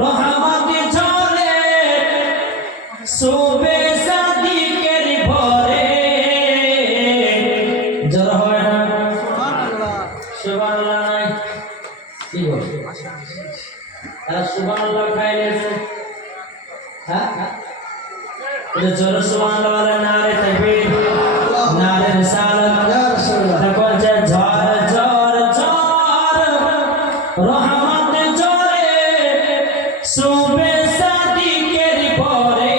রহমতে ঝরে শোবে সাদিকের ভরে। জোর হয় না সুবহানাল্লাহ নাই কি বল তারা সুবহানাল্লাহ খাইলেছে। হ্যাঁ এটা জোর সুবহানাল্লাহ বলে নারে তাকবীর নারে রিসালাত ইয়া রাসূলুল্লাহ। দেখো যে ঝড় ঝড় ঝড় রহমতে ঝরে শোবে সাদিকের ভরে।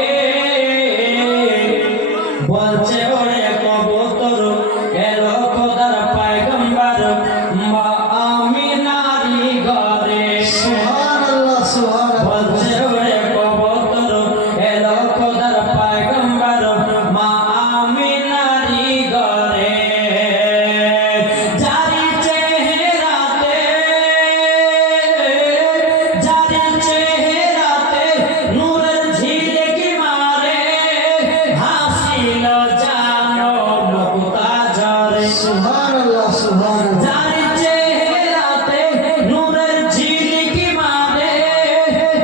বলছে ওরে কবুতর এলো খোদার পয়গম্বর মা আমিনারি ঘরে। সুবহানাল্লাহ সুবহানাল্লাহ। বলছে ওরে কবুতর এলো খোদার পয়গম্বর মা আমিনারি ঘরে। জারি চেহারাতে নূরের ঝিলকি মারে হাসিল জানো মুক্তা ঝরে। সুবহানাল্লাহ সুবহানাল্লাহ। জারি চেহারাতে নূরের ঝিলকি মারে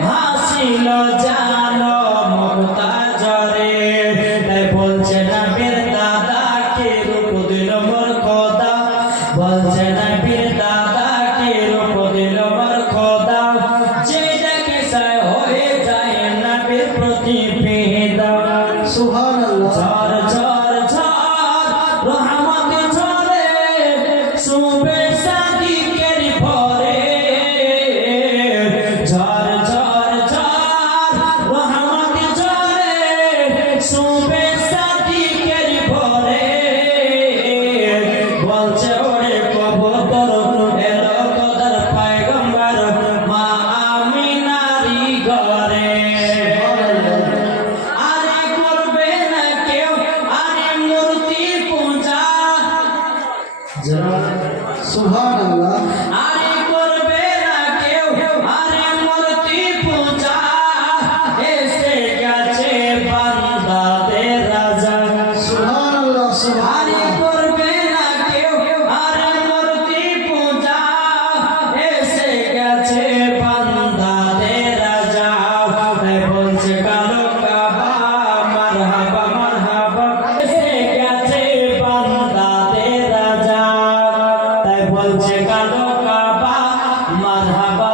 হাসিল জানো মুক্তা ঝরে। তাই বলছে নবীর দাদাকে রূপ দিল মোর খোদা। বলছে নবীর দাদাকে রূপ দিল মোর খোদা। যেটাকে চায় হয়ে যায় নবীর প্রতি ফিদা। সুবহানাল্লাহ। ঝড় ঝড় ঝড় রহমতে ঝরে শোবে সাদিকের ভরে। ঝড় ঝড় ঝড় রহমতে ঝরে শোবে সাদিকের ভরে। বলছে ওরে কবুতর এলো খোদার পয়গম্বর মা আমিনারি ঘরে। আরে করবে না কেউ আরে মূর্তি পূজা। সুবহানাল্লাহ। আরে করবে না কেউ আরে মূর্তি পূজা। এসে গেছে বান্দাদের রাজা। সুবহানাল্লাহ সুবহানাল্লাহ। আরে করবে না কেউ আরে মূর্তি পূজা। এসে গেছে বান্দাদের রাজা। তাই বলছে কালো কাবা মারহাবা মারহাবা। এসে গেছে বান্দাদের রাজা। তাই বলছে কালো কাবা মারহাবা